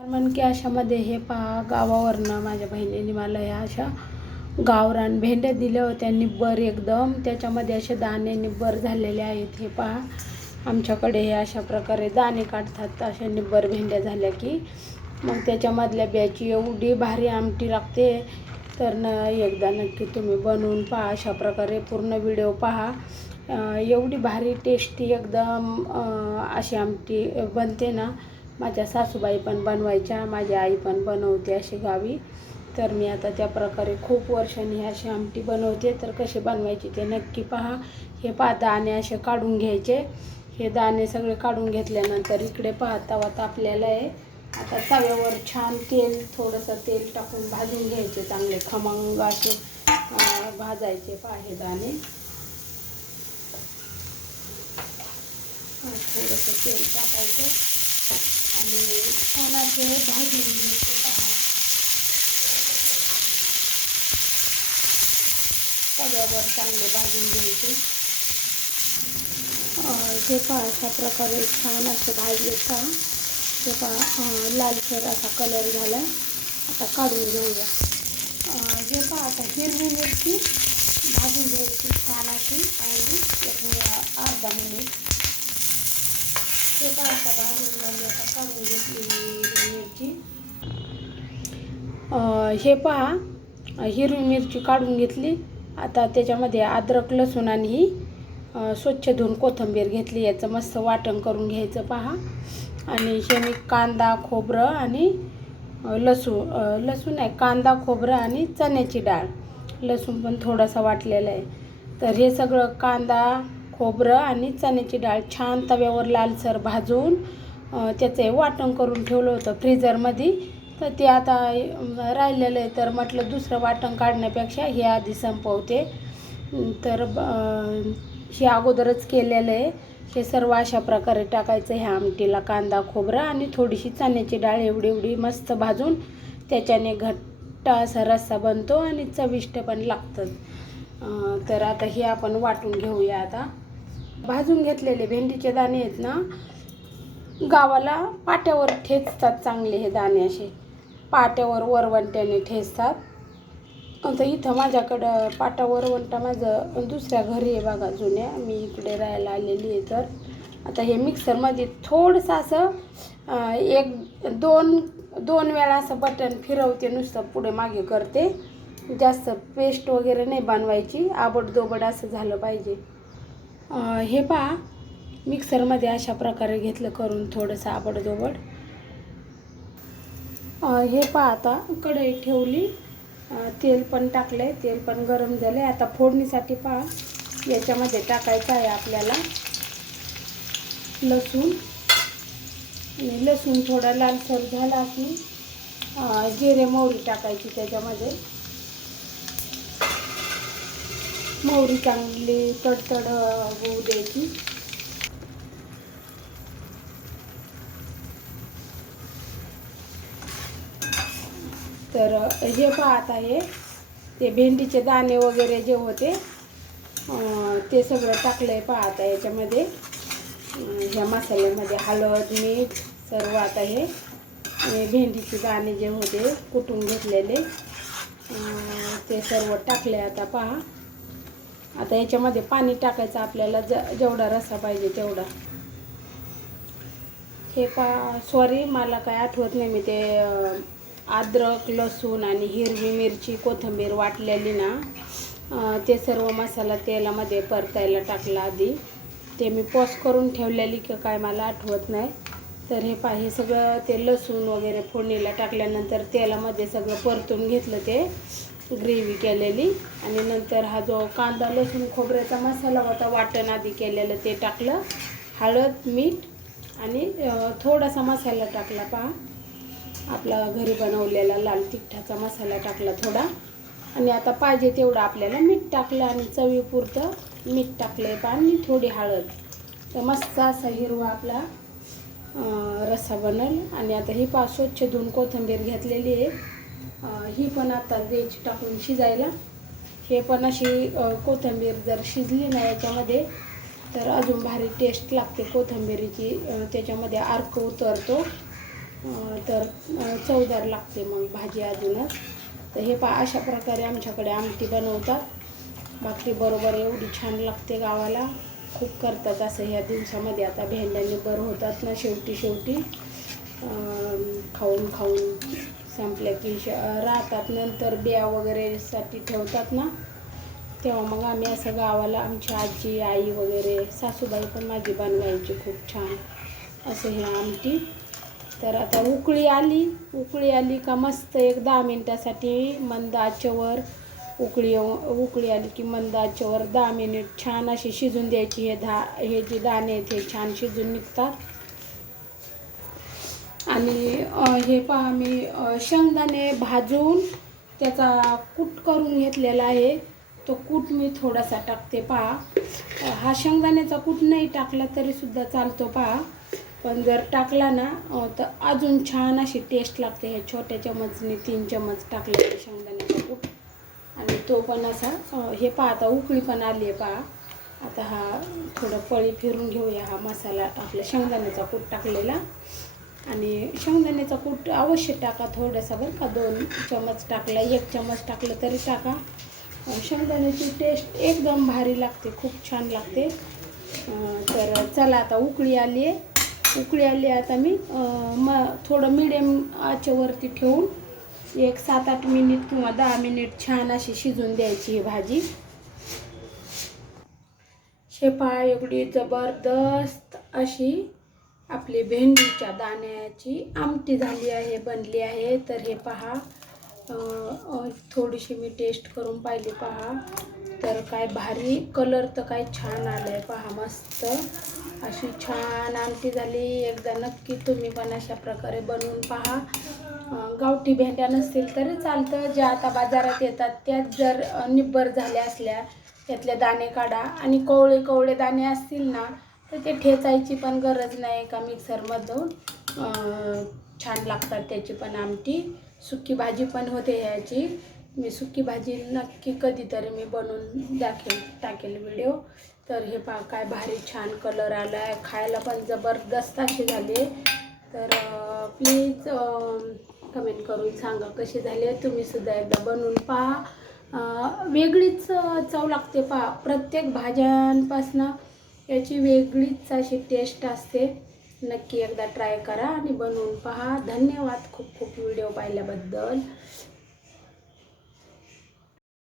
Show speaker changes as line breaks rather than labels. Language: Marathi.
की अशामध्ये हे पहा गावावरनं माझ्या बहिणीने मला ह्या अशा गावरान भेंड्या दिल्या होत्या निब्बर एकदम. त्याच्यामध्ये असे दाणे निब्बर झालेले आहेत हे पहा. आमच्याकडे हे अशा प्रकारे दाणे काढतात अशा निब्बर भेंड्या झाल्या की. मग त्याच्यामधल्या ब्याची एवढी भारी आमटी लागते. तर न एकदा नक्की तुम्ही बनवून पहा अशा प्रकारे पूर्ण व्हिडिओ पहा. एवढी भारी टेस्टी एकदम अशी आमटी बनते ना. माझ्या सासूबाई पण बनवायच्या माझी आई पण बनवते अशी गावी. तर मी आता त्या प्रकारे खूप वर्षांनी अशी आमटी बनवते. तर कशी बनवायची ते नक्की पहा. हे पहा दाणे असे काढून घ्यायचे. हे दाणे सगळे काढून घेतल्यानंतर इकडे पहा तवा तापलेला आहे. आता तव्यावर छान तेल थोडंसं तेल टाकून भाजून घ्यायचे चांगले. खमंग असे भाजायचे पहा हे दाणे. थोडंसं तेल टाकायचं. छान असे भाजून घ्यायचे पहा तव्यावर चांगले भाजून घ्यायचे. अं, पहा अशा प्रकारे छान असे भाजले का ते पहा लालसर असा कलर झाला. आता काढून घेऊया. जे पहा आता हिरवी मिरची भाजून घ्यायची छान अशी. आणि एक अर्धा मिनिट. ते पहा आता भाजून झाली आता काढून घेतली हिरवी मिरची अं, हे पहा. हिरवी मिरची काढून घेतली. आता त्याच्यामध्ये अद्रक लसूण आणि ही स्वच्छ धुवून कोथिंबीर घेतली. याचं मस्त वाटण करून घ्यायचं पहा. आणि हे मी कांदा खोबरं आणि लसूण लसूण आहे कांदा खोबरं आणि चण्याची डाळ. लसूण पण थोडासा वाटलेला आहे. तर हे सगळं कांदा खोबरं आणि चण्याची डाळ छान तव्यावर लालसर भाजून त्याचं हे वाटण करून ठेवलं होतं फ्रीजरमध्ये. तर ते आता राहिलेलं आहे. तर म्हटलं दुसरं वाटण काढण्यापेक्षा हे आधी संपवते. तर हे अगोदरच केलेलं आहे. हे सर्व अशा प्रकारे टाकायचं ह्या आमटीला कांदा खोबरा आणि थोडीशी चण्याची डाळ एवढी एवढी मस्त भाजून त्याच्याने घट्ट असा रस्सा बनतो आणि चविष्ट पण लागतं. तर आता हे आपण वाटून घेऊया आता. भाजून घेतलेले भेंडीचे दाणे आहेत ना गावाला पाट्यावर ठेचतात चांगले हे दाणे असे. पाट्यावर वरवंट्याने ठेचतात. आता इथं माझ्याकडं पाटा वरवंटा माझं दुसऱ्या घरी आहे बघा जुन्या. मी इकडे राहायला आलेली आहे तर. आता हे मिक्सरमध्ये थोडंसं असं एक दोन दोन वेळा असं बटन फिरवते नुसतं पुढे मागे करते. जास्त पेस्ट वगैरे नाही बनवायची आबडदोबड असं झालं पाहिजे. हे पहा मिक्सरमध्ये अशा प्रकारे घेतलं करून थोडंसं आबडदोबड. हे पहा आता कढई ठेवली. तेल पण टाकलं आहे तेल पण गरम झालं आहे आता फोडणीसाठी पहा याच्यामध्ये टाकायचं आहे आपल्याला लसूण. लसूण थोडा लालसर झाला की जिरे मोहरी टाकायची त्याच्यामध्ये. मोहरी चांगली तडतड होऊ द्यायची. तर हे पाहत आहे ते भेंडीचे दाणे वगैरे जे होते ते सगळं टाकलं आहे पाहत आहे याच्यामध्ये ह्या मसाल्यामध्ये हळद मीठ सर्व आता हे भेंडीचे दाणे जे होते कुटून घेतलेले. ते सर्व टाकले आता पहा. आता याच्यामध्ये पाणी टाकायचं आपल्याला ज जेवढा रसा पाहिजे तेवढा. हे पा सॉरी मला काय आठवत नाही मी ते अद्रक लसूण आणि हिरवी मिरची कोथिंबीर वाटलेली ना ते सर्व मसाला तेलामध्ये परतायला टाकला आधी. ते मी पॉस करून ठेवलेली की काय मला आठवत नाही. तर हे पा हे सगळं ते लसूण वगैरे फोडणीला टाकल्यानंतर तेलामध्ये सगळं परतून घेतलं ते ग्रेव्ही केलेली. आणि नंतर हा जो कांदा लसूण खोबऱ्याचा मसाला होता वाटण आधी केलेलं ते टाकलं. हळद मीठ आणि थोडासा मसाला टाकला पहा. आपला घरी बनवलेला लाल तिखटाचा मसाला टाकला थोडा. आणि आता पाहिजे तेवढं आपल्याला मीठ टाकलं आणि चवीपुरतं मीठ टाकलं आहे आणि थोडी हळद. तर मस्त असा हिरवा आपला रस्सा बनल. आणि आता ही पा स्वच्छ धुवून कोथिंबीर घेतलेली आहे. ही पण आता द्यायची टाकून शिजायला. हे पण अशी कोथिंबीर जर शिजली ना याच्यामध्ये तर अजून भारी टेस्ट लागते कोथिंबीरीची. त्याच्यामध्ये अर्क उतरतो. तर चवदार लागते मग भाजी अजूनच. तर हे पा अशा प्रकारे आमच्याकडे आमटी बनवतात. बाकी बरोबर एवढी छान लागते गावाला. खूप करतात असं ह्या दिवसामध्ये. आता भेंड्यांनी बरं होतात ना शेवटी शेवटी. खाऊन खाऊन संपल्या की श राहतात नंतर बिया वगैरेसाठी ठेवतात ना. तेव्हा मग आम्ही असं गावाला आमची आजी आई वगैरे सासूबाई पण माझी बनवायची खूप छान. असं हे आमटी. तर आता उकळी आली. उकळी आली का मस्त एक दहा मिनटासाठी मंद आचेवर उकळी उकळी आली की मंद आचेवर दहा मिनिट छान अशी शिजून द्यायची. हे धा हे जे दाणे आहेत हे छान शिजून निघतात. आणि हे पहा मी शेंगदाणे भाजून त्याचा कूट करून घेतलेला आहे. तो कूट मी थोडासा टाकते पहा. हा शेंगदाण्याचा कूट नाही टाकला तरीसुद्धा चालतो पहा. पण जर टाकला ना तर अजून छान अशी टेस्ट लागते. ह्या छोट्या चमचने तीन चमच टाकले शेंगदाण्याचा कूट आणि तो पण असा हे पहा आता उकळी पण आली आहे पहा. आता हा थोडं पळी फिरून घेऊया हा मसाला आपला शेंगदाण्याचा कूट टाकलेला. आणि शेंगदाण्याचा कूट अवश्य टाका थोडासा बरं का दोन चमच टाकला एक चमच टाकलं तरी टाका. शेंगदाण्याची टेस्ट एकदम भारी लागते खूप छान लागते. तर चला आता उकळी आली आहे उकळी आली आता मी. म थोडं मिडियम आचेवरती ठेवून एक सात आठ मिनिट किंवा दहा मिनिट छान अशी शिजून द्यायची ही भाजी. शेपा एवढी जबरदस्त अशी आपली भेंडीच्या दाण्याची आमटी झाली आहे बनली आहे. तर हे पहा. थोडीशी मी टेस्ट करून पाहिली पहा. तर काय भारी कलर तर काय छान आला आहे पहा मस्त. अशी छान आमटी झाली. एकदा नक्की तुम्ही पण अशा प्रकारे बनवून पहा. गावठी भेंड्या नसतील तरी चालतं. ज्या आता बाजारात येतात त्याच जर निब्बर झाल्या असल्या त्यातले दाणे काढा. आणि कोवळे कोवळे दाणे असतील ना तर ते ठेचायची पण गरज नाही का मिक्सरमधून छान लागतात त्याची पण आमटी. सुकी भाजी पण होते ह्याची मी सुकी भाजी नक्की कधीतरी मी बनवून दाखेल टाकेल व्हिडिओ तर हे पा काय भारी छान कलर आला आहे खायला पण जबरदस्त अशी झाली तर प्लीज कमेंट करून सांगा कशी झाली आहे तुम्ही सुद्धा एकदा बनवून पहा. वेगळीच चव लागते पहा. प्रत्येक भाज्यांपासनं याची वेगळीच अशी टेस्ट असते. नक्की एकदा ट्राय करा आणि बनवून पहा. धन्यवाद खूप खूप व्हिडिओ पाहिल्याबद्दल.